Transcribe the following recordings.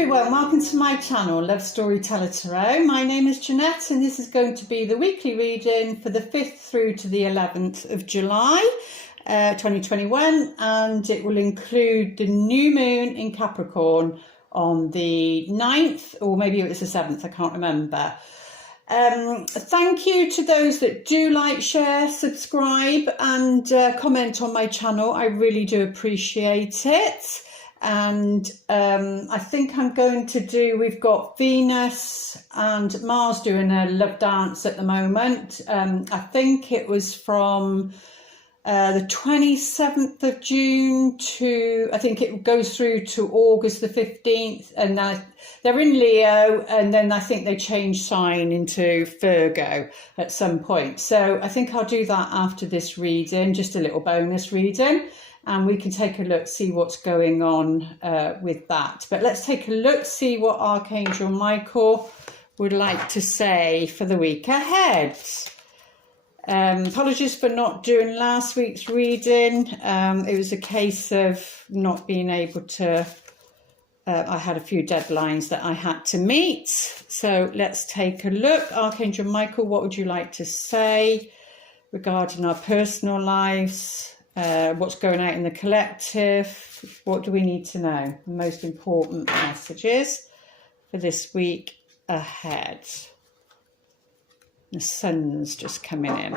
everyone, welcome to my channel, Love Storyteller Tarot. My name is Jeanette and this is going to be the weekly reading for the 5th through to the 11th of July 2021, and it will include the new moon in Capricorn on the 9th, or maybe it was the 7th, I can't remember. Thank you to those that do like, share, subscribe and comment on my channel. I really do appreciate it. And I think I'm going to do, we've got Venus and Mars doing a love dance at the moment. I think it was from the 27th of June to, I think it goes through to August the 15th, and they're in Leo, and then I think they change sign into Virgo at some point. So I think I'll do that after this reading, just a little bonus reading. And we can take a look, see what's going on with that. But let's take a look, see what Archangel Michael would like to say for the week ahead. Apologies for not doing last week's reading. It was a case of not being able to, I had a few deadlines that I had to meet. So let's take a look. Archangel Michael, what would you like to say regarding our personal lives? What's going out in the collective? What do we need to know? The most important messages for this week ahead. The sun's just coming in.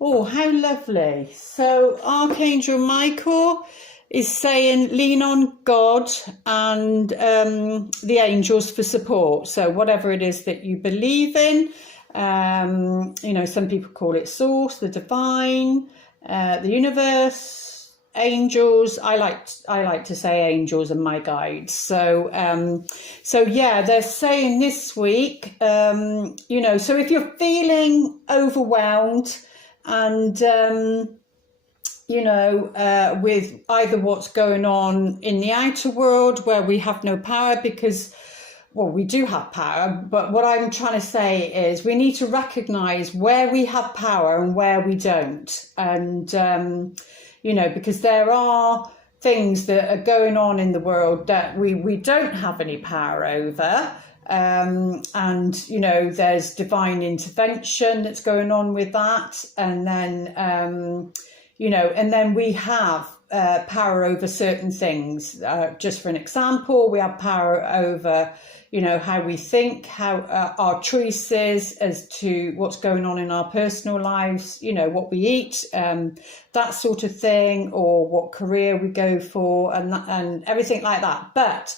Oh, how lovely. So Archangel Michael is saying lean on God and the angels for support. So whatever it is that you believe in, you know, some people call it source, the divine, the universe, angels. I like to say angels and my guides. So yeah, they're saying this week, you know, so if you're feeling overwhelmed and you know, with either what's going on in the outer world where we have no power, because well, we do have power, but what I'm trying to say is we need to recognise where we have power and where we don't. And, you know, because there are things that are going on in the world that we don't have any power over. And, you know, there's divine intervention that's going on with that. And then, you know, and then we have power over certain things. Just for an example, we have power over, you know, how we think, how our choices as to what's going on in our personal lives, you know, what we eat, that sort of thing, or what career we go for, and everything like that. But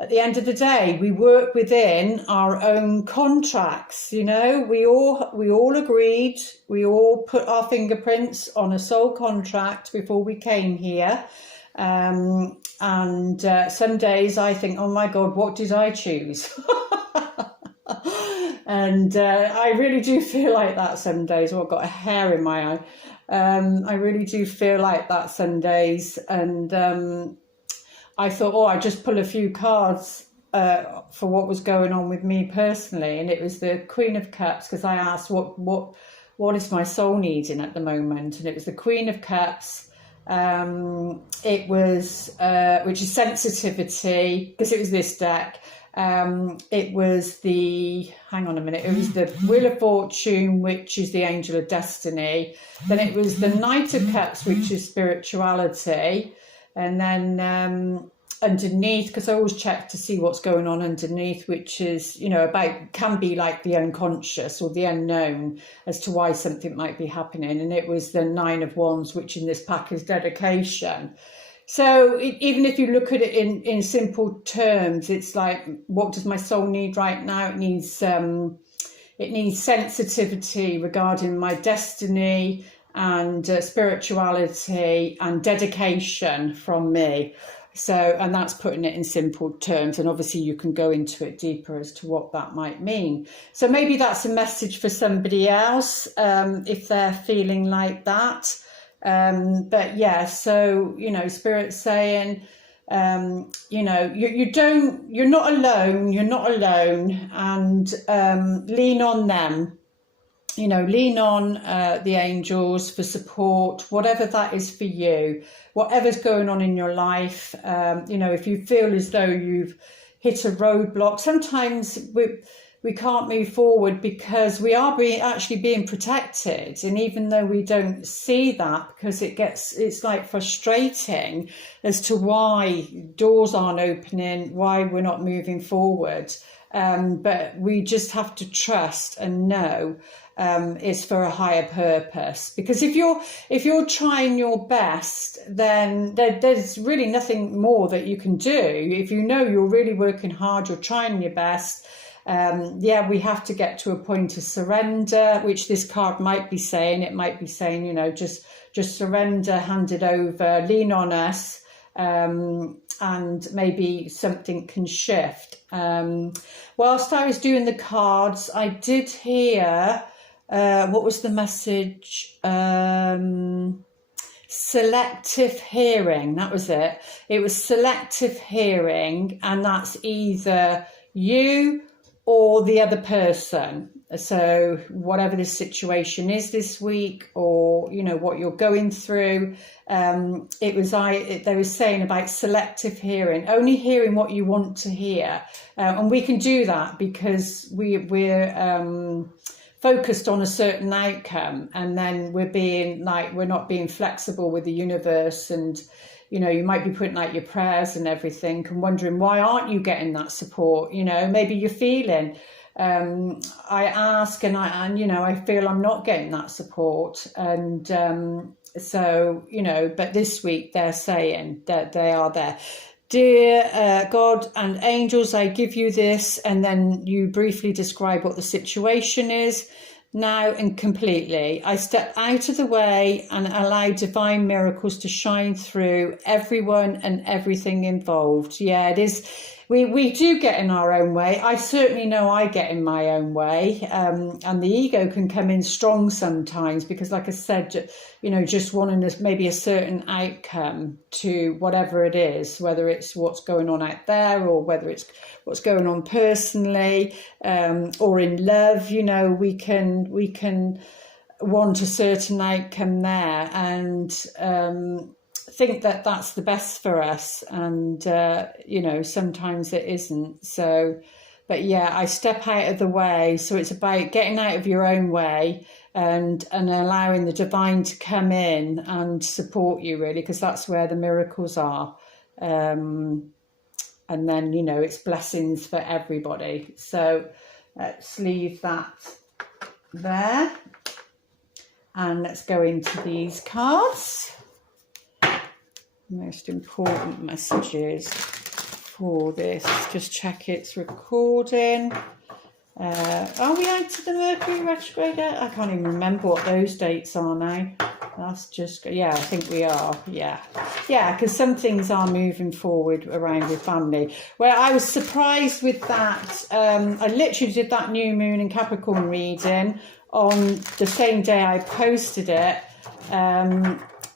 at the end of the day, we work within our own contracts. You know, we all agreed, we all put our fingerprints on a soul contract before we came here. And some days I think, oh my God, what did I choose? And I really do feel like that some days. Oh, I've got a hair in my eye. I really do feel like that some days. And I thought, oh, I just pull a few cards for what was going on with me personally. And it was the Queen of Cups, because I asked what is my soul needing at the moment? And it was the Queen of Cups. It was which is sensitivity, because it was this deck. It was the, hang on a minute, it was the Wheel of Fortune, which is the Angel of Destiny. Then it was the Knight of Cups, which is spirituality. And then underneath, because I always check to see what's going on underneath, which is, you know, can be like the unconscious or the unknown as to why something might be happening. And it was the Nine of Wands, which in this pack is dedication. So even if you look at it in simple terms, it's like, what does my soul need right now? It needs sensitivity regarding my destiny and spirituality and dedication from me. So, and that's putting it in simple terms, and obviously you can go into it deeper as to what that might mean. So maybe that's a message for somebody else, if they're feeling like that. But yeah, so, you know, Spirit's saying, you know, you're not alone, and lean on them. You know, lean on the angels for support, whatever that is for you, whatever's going on in your life. You know, if you feel as though you've hit a roadblock. Sometimes we can't move forward because we are actually being protected, and even though we don't see that, because it's like frustrating as to why doors aren't opening, why we're not moving forward. But we just have to trust and know it's for a higher purpose. Because if you're trying your best, then there's really nothing more that you can do. If you know you're really working hard, you're trying your best. We have to get to a point of surrender, which this card might be saying. It might be saying, just surrender, hand it over, lean on us, and maybe something can shift. Whilst I was doing the cards, I did hear, what was the message? Selective hearing. That was it. It was selective hearing, and that's either you or the other person. So whatever the situation is this week, or what you're going through, they were saying about selective hearing, only hearing what you want to hear, and we can do that because we're focused on a certain outcome, and then we're not being flexible with the universe. And you might be putting out your prayers and everything and wondering, why aren't you getting that support? Maybe you're feeling, I ask and I feel I'm not getting that support. And but this week they're saying that they are there. Dear God and angels, I give you this. And then you briefly describe what the situation is. Now and completely, I step out of the way and allow divine miracles to shine through everyone and everything involved. Yeah, it is. We do get in our own way. I certainly know I get in my own way, and the ego can come in strong sometimes because, like I said, just wanting maybe a certain outcome to whatever it is, whether it's what's going on out there or whether it's what's going on personally, or in love. We can want a certain outcome there and think that that's the best for us, and sometimes it isn't. So, but yeah, I step out of the way. So it's about getting out of your own way and allowing the divine to come in and support you, really, because that's where the miracles are. And then it's blessings for everybody. So let's leave that there, and let's go into these cards. Most important messages for this. Just check it's recording. Are we out to the Mercury retrograde? I can't even remember what those dates are now. That's just, I think we are. Yeah, because some things are moving forward around with family. Well, I was surprised with that. I literally did that new moon and Capricorn reading on the same day I posted it.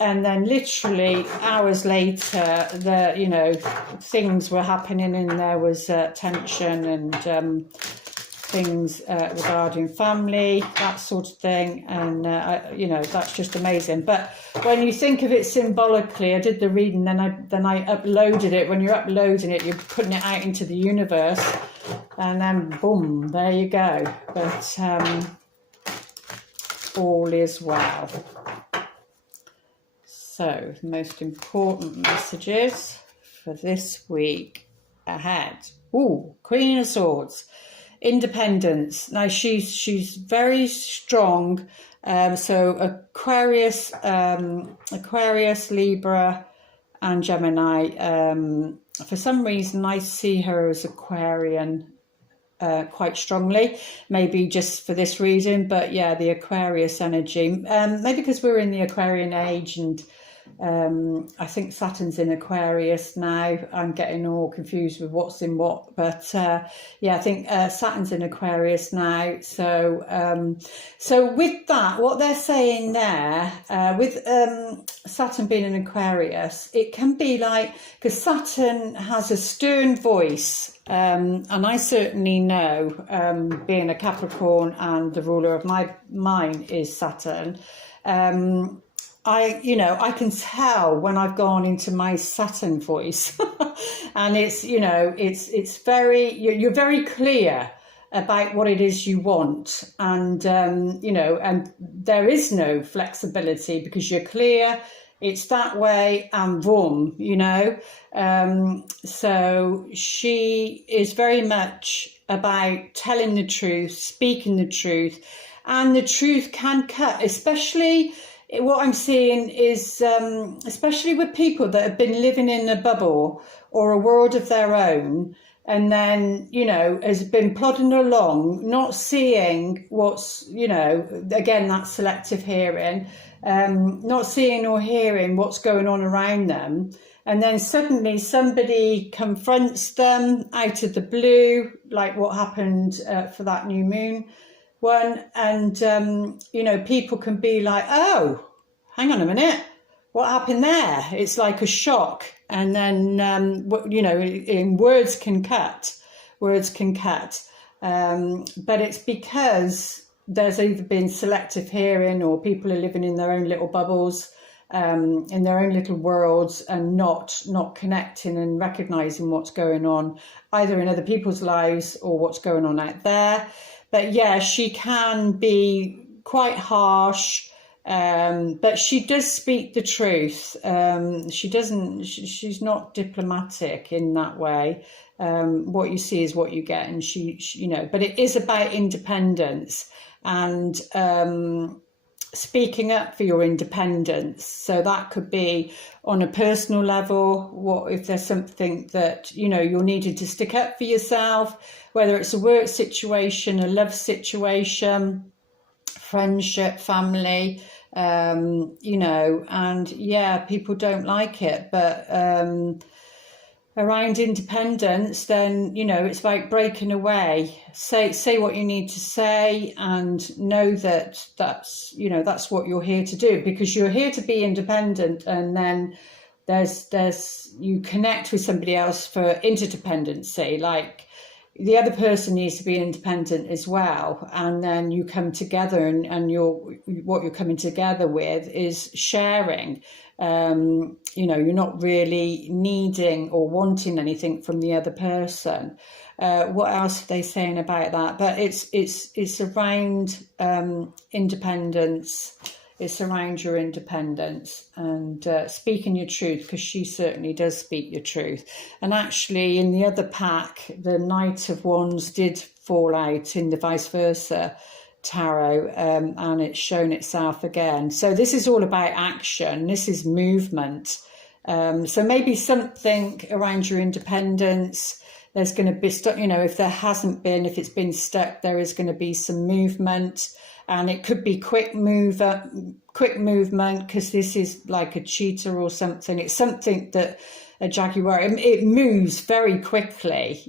And then literally hours later, things were happening, and there was tension and things regarding family, that sort of thing. And, that's just amazing. But when you think of it symbolically, I did the reading, then I uploaded it. When you're uploading it, you're putting it out into the universe, and then boom, there you go. But all is well. So, the most important messages for this week ahead. Ooh, Queen of Swords, independence. Now, she's very strong. So, Aquarius, Libra, and Gemini. For some reason, I see her as Aquarian quite strongly. Maybe just for this reason, but yeah, the Aquarius energy. Maybe because we're in the Aquarian age, and I think Saturn's in Aquarius now. I'm getting all confused with what's in what, but I think Saturn's in Aquarius now. So with that, what they're saying there, with Saturn being in Aquarius, it can be like, because Saturn has a stern voice, and I certainly know, being a Capricorn and the ruler of my mind is Saturn. I can tell when I've gone into my Saturn voice, and it's very, you're very clear about what it is you want, and and there is no flexibility because you're clear. It's that way and boom, so she is very much about telling the truth, speaking the truth, and the truth can cut, especially what I'm seeing is, especially with people that have been living in a bubble or a world of their own, and then, has been plodding along, not seeing what's, again, that selective hearing, not seeing or hearing what's going on around them. And then suddenly somebody confronts them out of the blue, like what happened for that new moon one. And, people can be like, oh, hang on a minute, what happened there? It's like a shock. And then, words can cut. But it's because there's either been selective hearing, or people are living in their own little bubbles, in their own little worlds, and not connecting and recognizing what's going on either in other people's lives or what's going on out there. But yeah, she can be quite harsh, but she does speak the truth. She's not diplomatic in that way. What you see is what you get, and she but it is about independence and speaking up for your independence. So that could be on a personal level. What if there's something that you're needed to stick up for yourself, whether it's a work situation, a love situation, friendship, family, and people don't like it. But around independence, then it's about breaking away. Say what you need to say, and know that's what you're here to do, because you're here to be independent. And then there's you connect with somebody else for interdependency, like the other person needs to be independent as well, and then you come together, and what you're coming together with is sharing. You're not really needing or wanting anything from the other person. What else are they saying about that? But it's around independence. It's around your independence and speaking your truth, because she certainly does speak your truth. And actually, in the other pack, the Knight of Wands did fall out in the vice versa tarot, and it's shown itself again. So this is all about action. This is movement. So maybe something around your independence. There's going to be, if it's been stuck, there is going to be some movement. And it could be quick movement, because this is like a cheetah or something. It's something that a jaguar, it moves very quickly,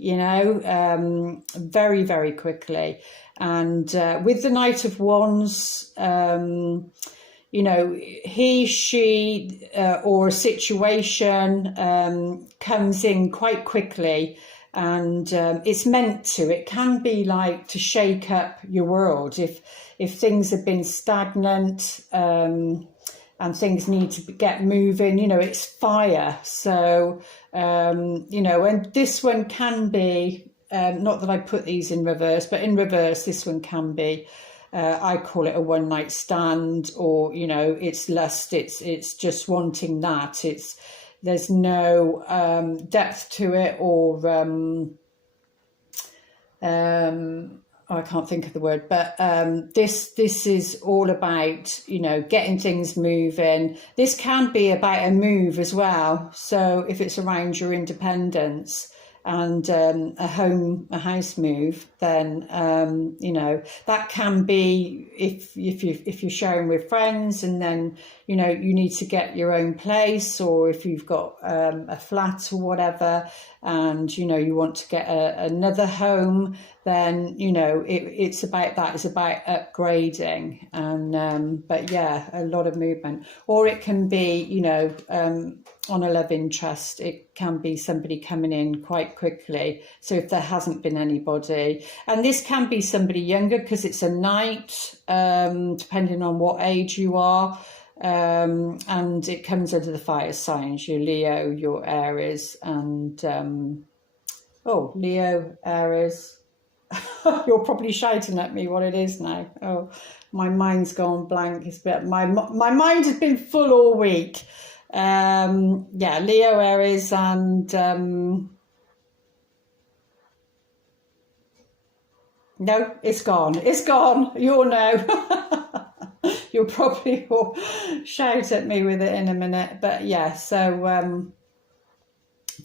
very, very quickly. And with the Knight of Wands, he, she, or a situation comes in quite quickly. And it's meant to. It can be like to shake up your world if things have been stagnant, and things need to get moving. It's fire. So and this one can be, not that I put these in reverse, but in reverse, this one can be. I call it a one night stand, or it's lust. It's just wanting that. There's no depth to it, or I can't think of the word, but this is all about getting things moving. This can be about a move as well. So if it's around your independence and a house move, then that can be if you're sharing with friends, and then you need to get your own place, or if you've got a flat or whatever, and you want to get another home, then it's about that. It's about upgrading, and but yeah, a lot of movement. Or it can be on a love interest. It can be somebody coming in quite quickly. So if there hasn't been anybody, and this can be somebody younger, because it's a knight, depending on what age you are. and it comes under the fire signs, your Leo, your Aries, and oh, Leo, Aries. You're probably shouting at me what it is now. Oh, my mind's gone blank. It's my mind has been full all week. Yeah, Leo, Aries, and no, it's gone. It's gone. You'll know. You'll probably all shout at me with it in a minute. But yeah, so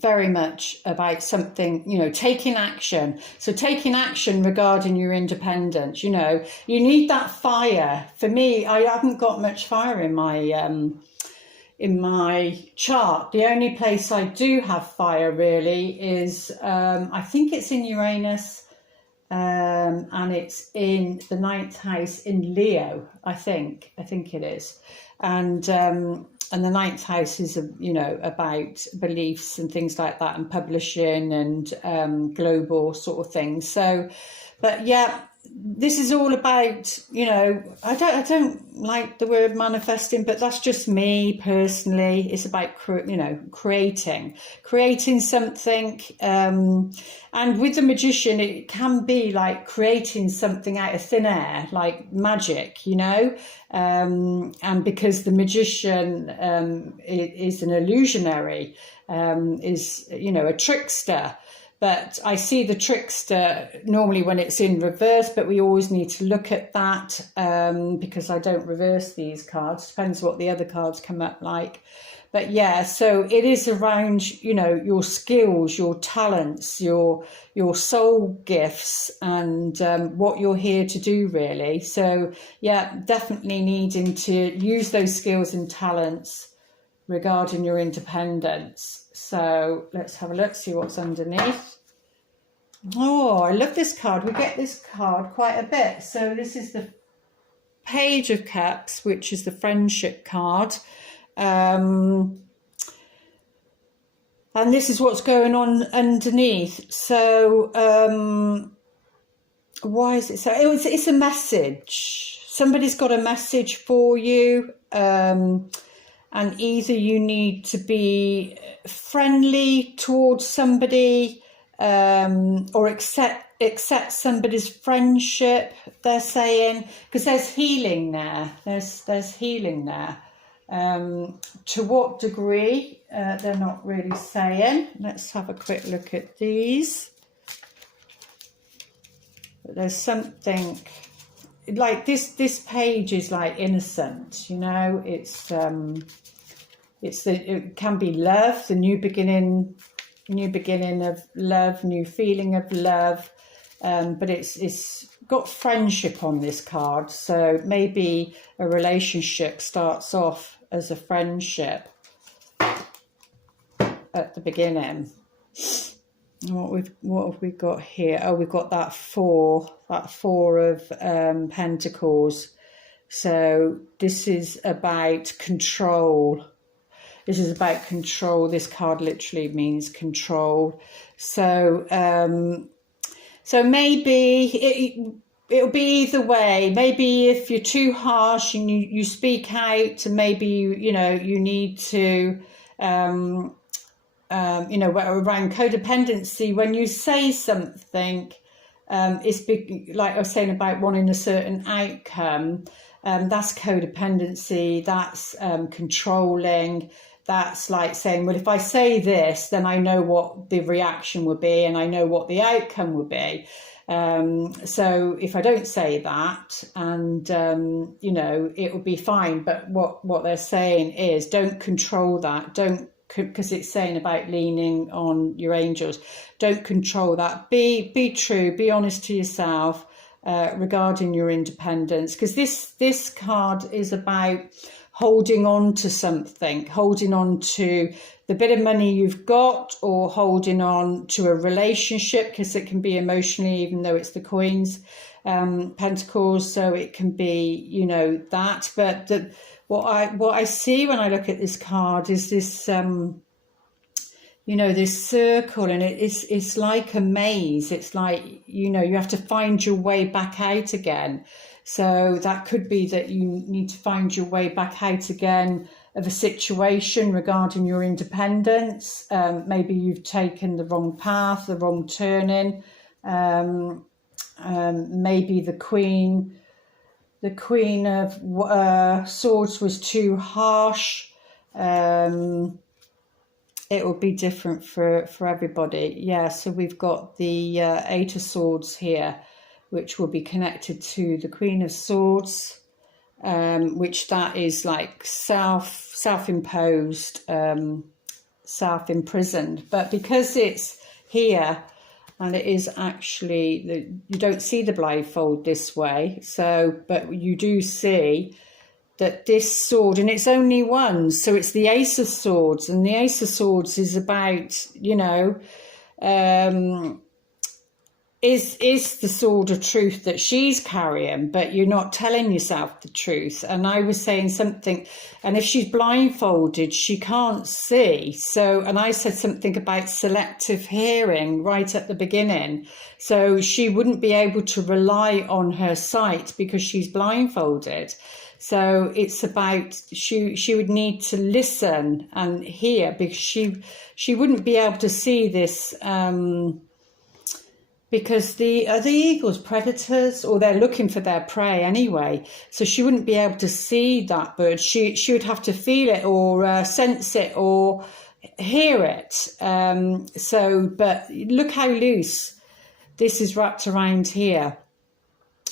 very much about something, you know, taking action. So taking action regarding your independence, you know, you need that fire. For me, I haven't got much fire in my chart. The only place I do have fire really is, I think it's in Uranus, and it's in the 9th house in Leo, I think it is. And the 9th house is, you know, about beliefs and things like that, and publishing and global sort of things. So, but yeah, this is all about, you know, I don't like the word manifesting, but that's just me personally. It's about, you know, creating something. And with the magician, it can be like creating something out of thin air, like magic, you know. And because the magician is an illusionary, is, you know, a trickster. But I see the trickster normally when it's in reverse, but we always need to look at that, because I don't reverse these cards. Depends what the other cards come up like. But yeah, so it is around, you know, your skills, your talents, your soul gifts, and what you're here to do, really. So yeah, definitely needing to use those skills and talents regarding your independence. So let's have a look, see what's underneath. Oh, I love this card. We get this card quite a bit. So this is the Page of Cups, which is the friendship card. And this is what's going on underneath. So why is it so? It's a message. Somebody's got a message for you. And either you need to be friendly towards somebody, or accept somebody's friendship, they're saying, because there's healing there. There's healing there. To what degree, they're not really saying. Let's have a quick look at these. But there's something like this page is like innocent, you know. It can be love, the new beginning of love, new feeling of love, but it's got friendship on this card. So maybe a relationship starts off as a friendship at the beginning. What have we got here? Oh, we've got that four of Pentacles. So this is about control. This is about control. This card literally means control. So so maybe it'll be either way. Maybe if you're too harsh and you speak out, and maybe you need to around codependency, when you say something, it's big, like I was saying about wanting a certain outcome. That's codependency. That's controlling. That's like saying, well, if I say this, then I know what the reaction will be, and I know what the outcome will be. So if I don't say that, and it will be fine. But what they're saying is, don't control that. Don't, because it's saying about leaning on your angels. Don't control that. Be true. Be honest to yourself regarding your independence. Because this card is about holding on to something, holding on to the bit of money you've got, or holding on to a relationship, because it can be emotionally, even though it's the coins, pentacles. So it can be, that. But what I see when I look at this card is this you know, this circle, and it's like a maze. It's like, you know, you have to find your way back out again. So that could be that you need to find your way back out again of a situation regarding your independence. Maybe you've taken the wrong path, the wrong turning. Maybe the Queen of Swords was too harsh. It will be different for everybody. Yeah, so we've got the Eight of Swords here, which will be connected to the Queen of Swords, which that is like self-imposed, self-imprisoned. But because it's here, and it is actually, you don't see the blindfold this way, so, but you do see that this sword, and it's only one, so it's the Ace of Swords, and the Ace of Swords is about, you know, is the sword of truth that she's carrying, but you're not telling yourself the truth. And I was saying something, and if she's blindfolded, she can't see. So, and I said something about selective hearing right at the beginning. So she wouldn't be able to rely on her sight because she's blindfolded. So it's about, she would need to listen and hear, because she wouldn't be able to see this, because are the eagles predators, or they're looking for their prey anyway? So she wouldn't be able to see that bird. She would have to feel it, or sense it, or hear it. So, but look how loose this is wrapped around here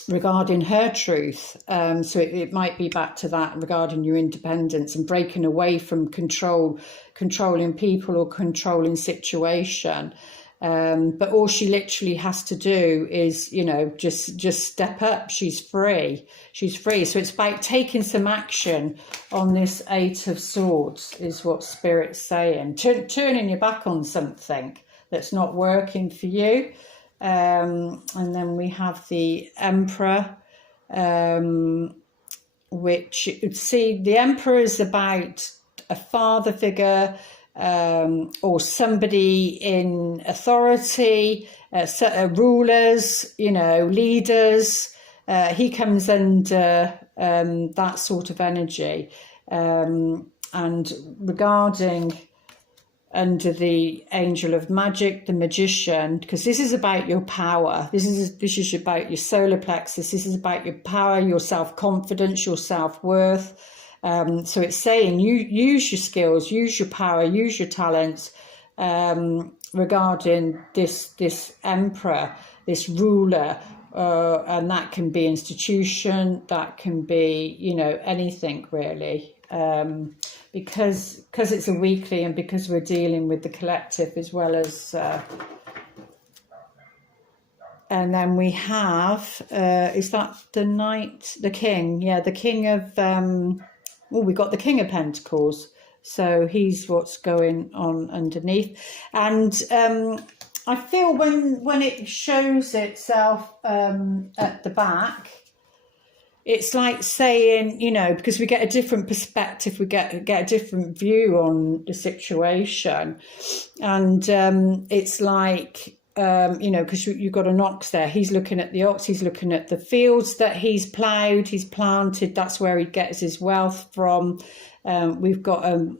regarding her truth. So it might be back to that regarding your independence and breaking away from controlling people or controlling situation. But all she literally has to do is, you know, just step up. She's free. She's free. So it's about taking some action on this Eight of Swords, is what Spirit's saying. Turning your back on something that's not working for you. And then we have the Emperor, which, see, the Emperor is about a father figure, or somebody in authority, rulers, you know, leaders. He comes under that sort of energy. And regarding under the Angel of Magic, the Magician, because this is about your power. This is about your solar plexus. This is about your power, your self-confidence, your self-worth. So it's saying you use your skills, use your power, use your talents, regarding this emperor, this ruler, and that can be institution, that can be, you know, anything really. Because it's a weekly, and because we're dealing with the collective as well as, and then we have, is that the Knight, the King? Yeah, the King of, we got the King of Pentacles. So he's what's going on underneath. And I feel when it shows itself at the back, it's like saying, you know, because we get a different perspective, we get a different view on the situation. And it's like, you know, because you've got an ox there. He's looking at the ox, he's looking at the fields that he's ploughed, he's planted. That's where he gets his wealth from. We've got a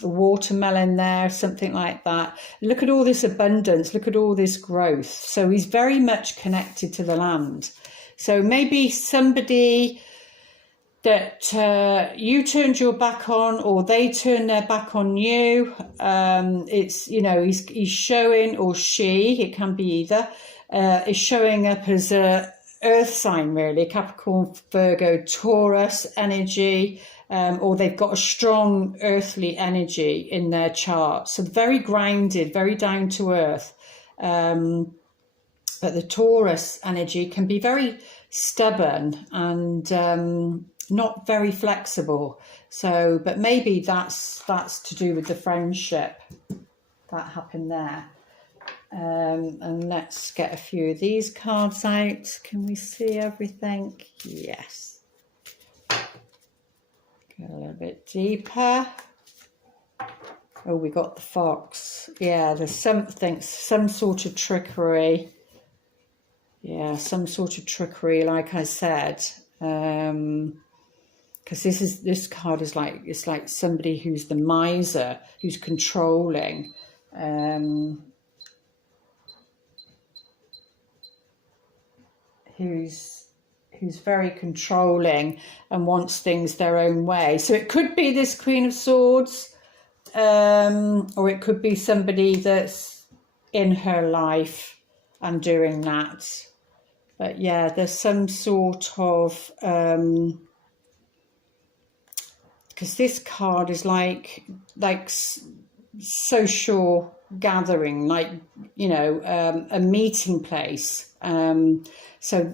watermelon there, something like that. Look at all this abundance, look at all this growth. So he's very much connected to the land. So maybe somebody that you turned your back on, or they turn their back on you. It's, you know, he's showing, or she, it can be either, is showing up as a earth sign really, Capricorn, Virgo, Taurus energy, or they've got a strong earthly energy in their chart. So very grounded, very down to earth. But the Taurus energy can be very stubborn and not very flexible. So, but maybe that's to do with the friendship that happened there. And let's get a few of these cards out. Can we see everything? Yes. Go a little bit deeper. Oh, we got the fox. Yeah, there's something, some sort of trickery. Yeah, some sort of trickery, like I said. Because this card is like, it's like somebody who's the miser, who's controlling. Who's very controlling and wants things their own way. So it could be this Queen of Swords, or it could be somebody that's in her life and doing that. But yeah, there's some sort of, because this card is like social gathering, like, you know, a meeting place. So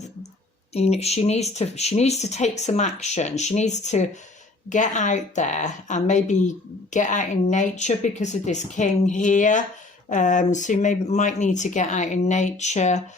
you know, she needs to take some action. She needs to get out there and maybe get out in nature because of this king here. So you might need to get out in nature,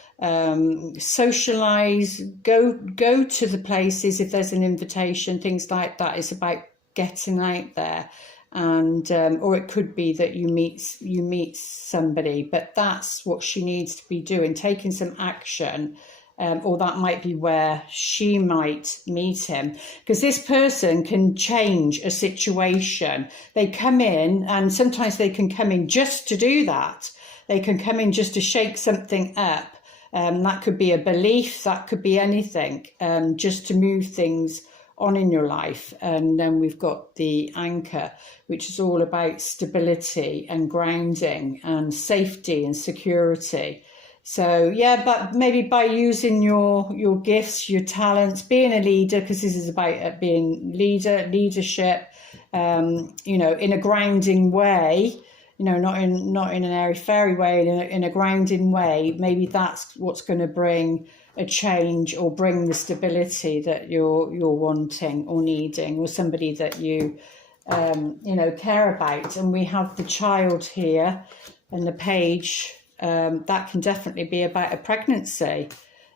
socialize, go to the places if there's an invitation, things like that. It's about getting out there. And or it could be that you meet somebody, but that's what she needs to be doing, taking some action. Or that might be where she might meet him, because this person can change a situation. They come in, and sometimes they can come in just to do that. They can come in just to shake something up. That could be a belief, that could be anything, just to move things on in your life. And then we've got the anchor, which is all about stability and grounding and safety and security. So yeah, but maybe by using your gifts, your talents, being a leader, because this is about being leadership, you know, in a grounding way, you know, not in an airy-fairy way, in a grounding way. Maybe that's what's going to bring a change or bring the stability that you're wanting or needing, or somebody that you know, care about. And we have the child here and the page. That can definitely be about a pregnancy.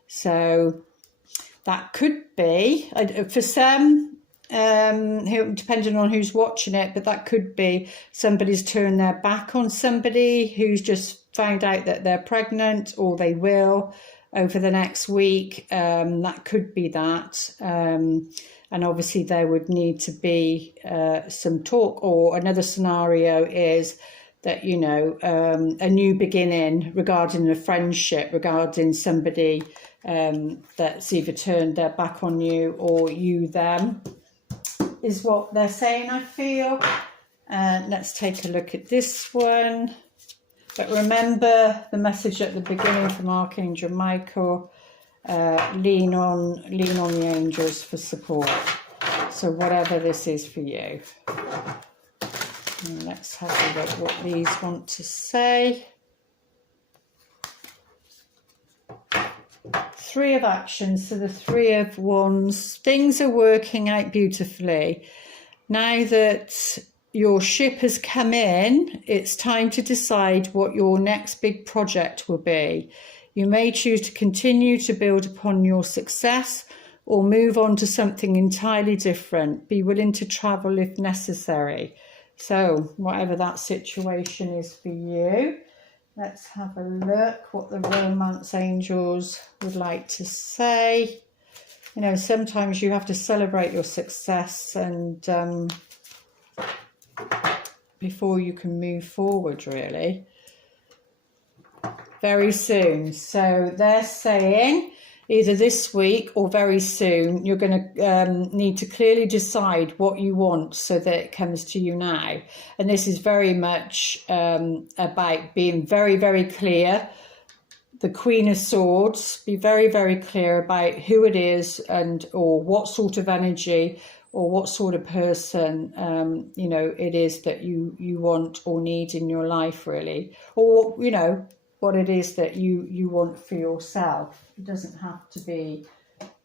So that could be, for some, depending on who's watching it, but that could be somebody's turned their back on somebody who's just found out that they're pregnant, or they will over the next week. That could be that. And obviously there would need to be some talk. Or another scenario is that, you know, a new beginning regarding a friendship, regarding somebody that's either turned their back on you or you them, is what they're saying, I feel. Let's take a look at this one. But remember the message at the beginning from Archangel Michael, lean on the angels for support. So whatever this is for you. And let's have a look what these want to say. Three of Actions, so the Three of Wands. Things are working out beautifully. Now that your ship has come in, it's time to decide what your next big project will be. You may choose to continue to build upon your success or move on to something entirely different. Be willing to travel if necessary. So whatever that situation is for you, let's have a look what the romance angels would like to say. You know, sometimes you have to celebrate your success and before you can move forward, really. Very soon. So they're saying either this week or very soon, you're going to need to clearly decide what you want so that it comes to you now. And this is very much about being very, very clear. The Queen of Swords, be very, very clear about who it is and or what sort of energy or what sort of person, you know, it is that you want or need in your life, really. Or, you know, what it is that you want for yourself. It doesn't have to be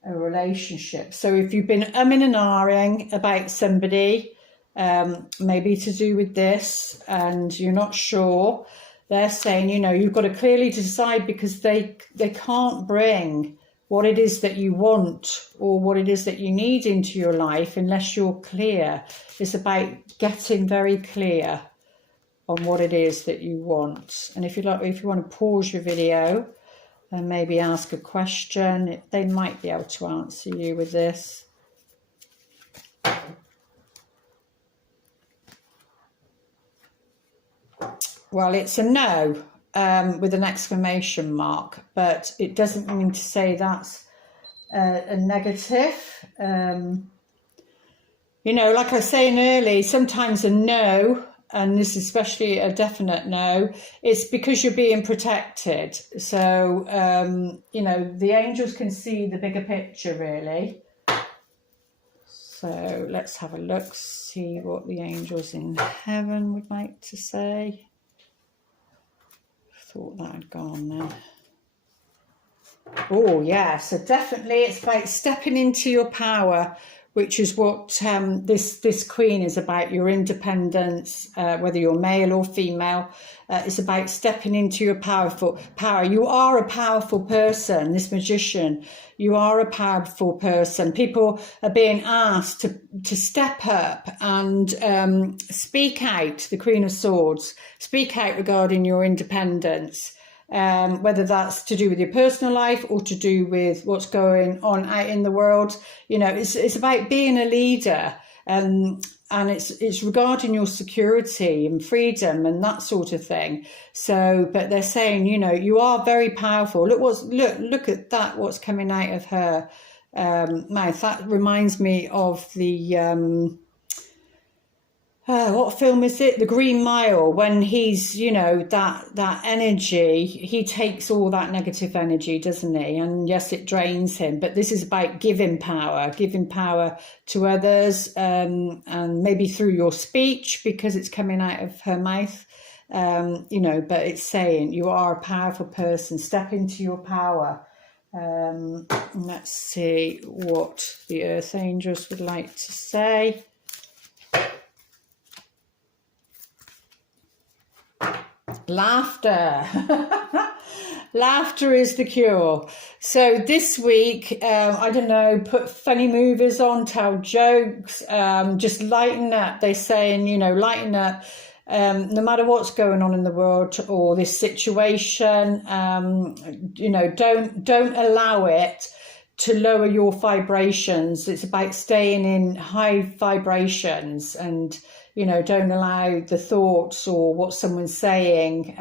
a relationship. So if you've been umming and ahhing about somebody, maybe to do with this, and you're not sure, they're saying, you know, you've got to clearly decide, because they can't bring what it is that you want or what it is that you need into your life unless you're clear. It's about getting very clear on what it is that you want. And if you like, if you want to pause your video and maybe ask a question, they might be able to answer you with this. Well, it's a no with an exclamation mark, but it doesn't mean to say that's a negative. You know, like I was saying earlier, sometimes a no, and this is especially a definite no, it's because you're being protected. So, you know, the angels can see the bigger picture, really. So let's have a look, see what the angels in heaven would like to say. Thought that had gone then. Oh, yeah, so definitely it's about stepping into your power, which is what this queen is about, your independence, whether you're male or female. It's about stepping into your power. You are a powerful person, this magician. You are a powerful person. People are being asked to step up and speak out, the Queen of Swords, speak out regarding your independence. Whether that's to do with your personal life or to do with what's going on out in the world. You know, it's about being a leader, and it's regarding your security and freedom and that sort of thing. So, but they're saying, you know, you are very powerful. Look at that, what's coming out of her mouth. That reminds me of the what film is it? The Green Mile, when he's, you know, that energy, he takes all that negative energy, doesn't he? And yes, it drains him, but this is about giving power to others, and maybe through your speech, because it's coming out of her mouth, you know, but it's saying you are a powerful person, step into your power. Let's see what the Earth Angels would like to say. Laughter. Laughter is the cure. So this week, I don't know, put funny movies on, tell jokes, just lighten up. They're saying, you know, lighten up, no matter what's going on in the world or this situation. You know, don't allow it to lower your vibrations. It's about staying in high vibrations, and you know, don't allow the thoughts or what someone's saying,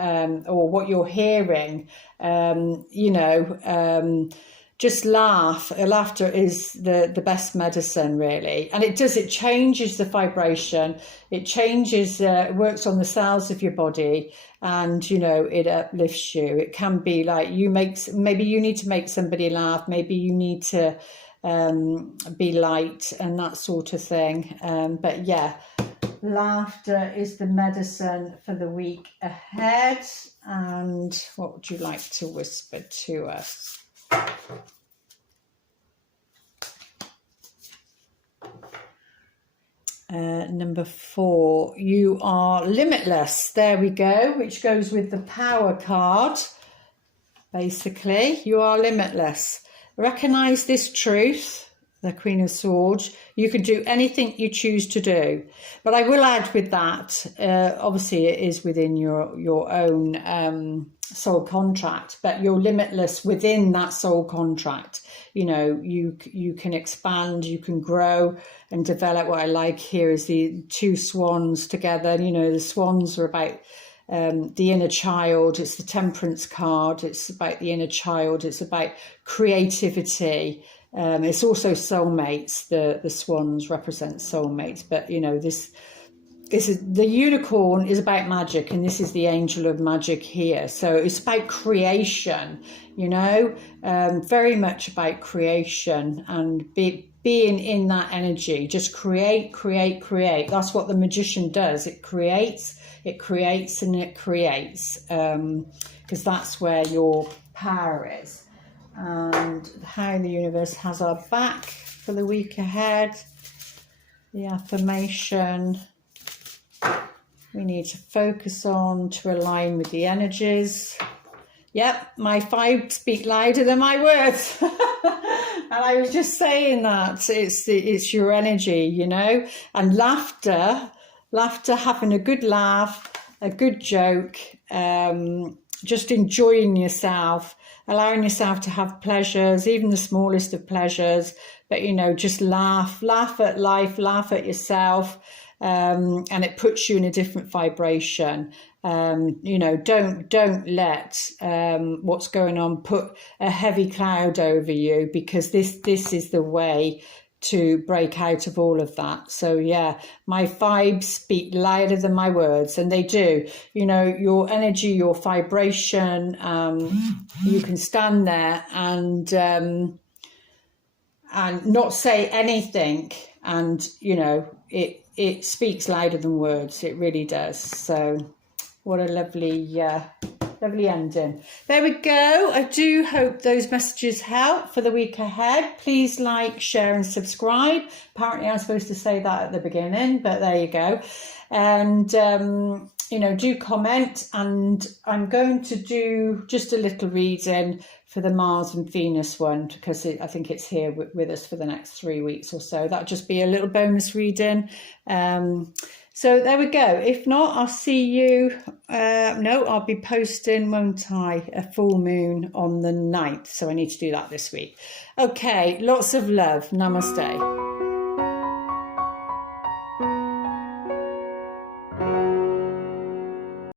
or what you're hearing, you know, just laugh. Laughter is the best medicine, really. And it changes the vibration. It changes, it works on the cells of your body, and, you know, it uplifts you. It can be like maybe you need to make somebody laugh. Maybe you need to be light and that sort of thing. But yeah, laughter is the medicine for the week ahead. And what would you like to whisper to us? Number 4, you are limitless. There we go, which goes with the power card. Basically, you are limitless. Recognize this truth, the Queen of Swords. You can do anything you choose to do. But I will add with that, obviously it is within your own soul contract, but you're limitless within that soul contract. You know, you can expand, you can grow and develop. What I like here is the 2 swans together. You know, the swans are about the inner child. It's the Temperance card. It's about the inner child. It's about creativity. It's also soulmates. The swans represent soulmates. But, you know, this is the unicorn is about magic, and this is the angel of magic here. So it's about creation, you know, very much about creation and being in that energy. Just create. That's what the magician does. It creates, and it creates, because that's where your power is. And how the universe has our back for the week ahead. The affirmation we need to focus on to align with the energies. Yep, my vibes speak louder than my words. And I was just saying that it's your energy, you know. And laughter, having a good laugh, a good joke, just enjoying yourself, allowing yourself to have pleasures, even the smallest of pleasures, but, you know, just laugh at life, laugh at yourself, and it puts you in a different vibration. You know, don't let what's going on put a heavy cloud over you, because this is the way to break out of all of that. So yeah, my vibes speak louder than my words, and they do. You know, your energy, your vibration, you can stand there and not say anything, and you know, it speaks louder than words. It really does. So what a lovely lovely ending. There we go. I do hope those messages help for the week ahead. Please like, share and subscribe. Apparently I'm supposed to say that at the beginning, but there you go. And you know, do comment, and I'm going to do just a little reading for the Mars and Venus one, because I think it's here with us for the next 3 weeks or so. That'll just be a little bonus reading. So there we go. If not, I'll see you. No, I'll be posting, won't I? A full moon on the 9th. So I need to do that this week. Okay, lots of love. Namaste.